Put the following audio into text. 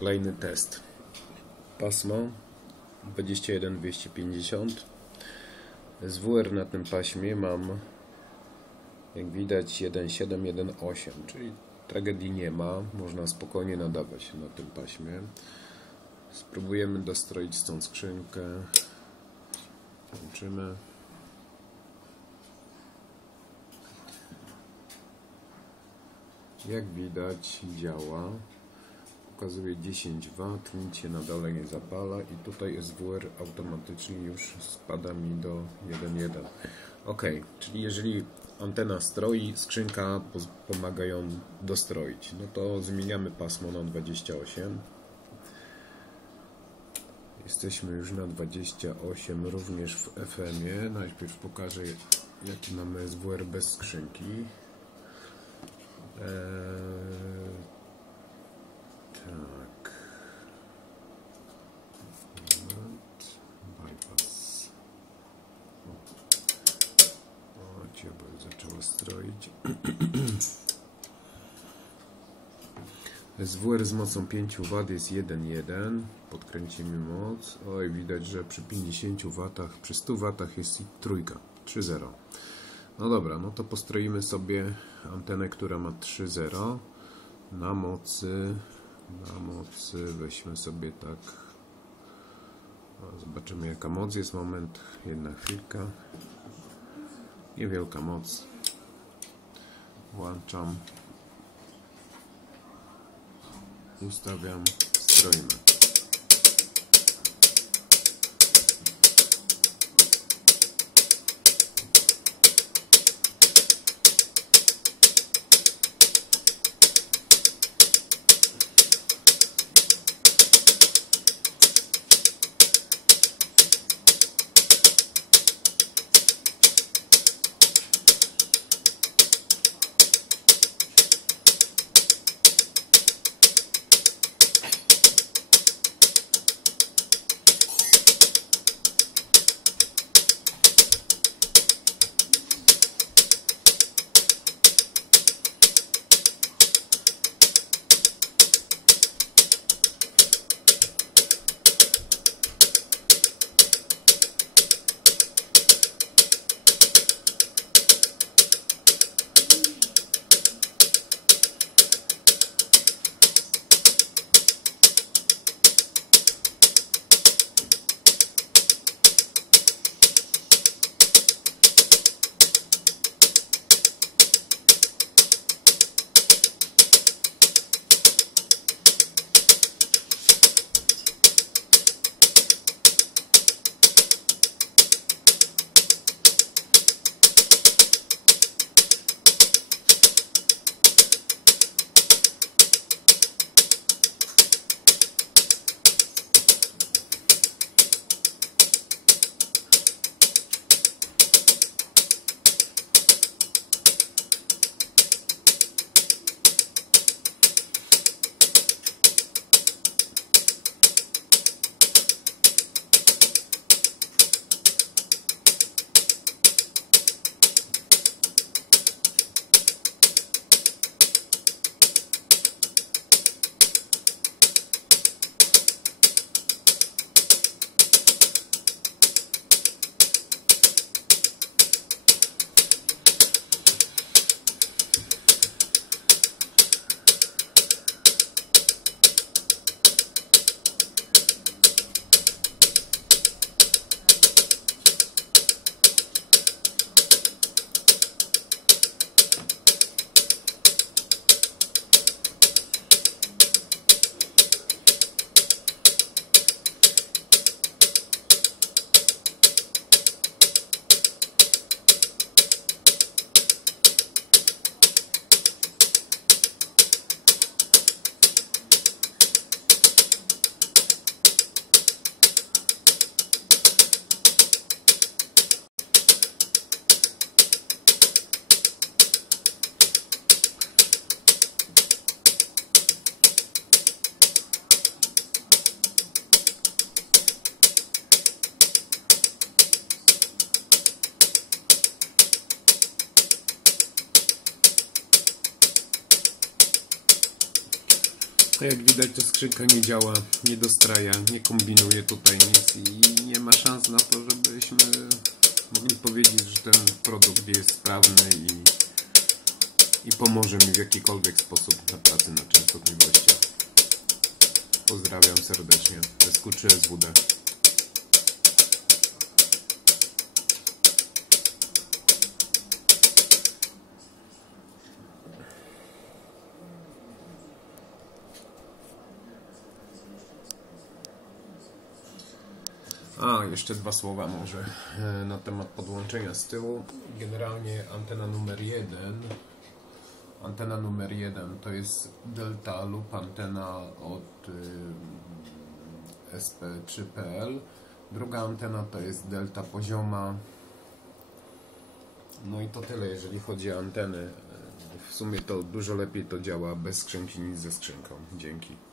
Kolejny test. Pasmo 21250. SWR na tym paśmie mam, jak widać, 1718, czyli tragedii nie ma. Można spokojnie nadawać na tym paśmie. Spróbujemy dostroić stąd skrzynkę. Włączymy. Jak widać działa. Pokazuje 10 W, nic się na dole nie zapala i tutaj SWR automatycznie już spada mi do 1.1. Ok, czyli jeżeli antena stroi, skrzynka pomaga ją dostroić. No to zmieniamy pasmo na 28. Jesteśmy już na 28, również w FM-ie. Najpierw pokażę, jaki mamy SWR bez skrzynki. Eee, tak. Moment. Bypass. O, cię, bo zaczęło stroić. SWR z mocą 5 W jest 1,1. Podkręcimy moc. Oj, widać, że przy 50 W, przy 100 W jest trójka, 3,0. No dobra, no to postroimy sobie antenę, która ma 3,0 na mocy na mocy weźmy sobie tak zobaczymy jaka moc jest moment, jedna chwilka niewielka moc. Włączam. Ustawiam, stroimy A jak widać to skrzynka nie działa, nie dostraja, nie kombinuje tutaj nic i nie ma szans na to, żebyśmy mogli powiedzieć, że ten produkt jest sprawny i, i pomoże mi w jakikolwiek sposób na pracy na częstotliwościach. Pozdrawiam serdecznie. SQ3 SWD. A, jeszcze dwa słowa może e, na temat podłączenia z tyłu. Generalnie antena numer jeden. Antena numer jeden to jest delta lub antena od y, SP3PL. Druga antena to jest delta pozioma. No i to tyle, jeżeli chodzi o anteny. W sumie to dużo lepiej to działa bez skrzynki niż ze skrzynką. Dzięki.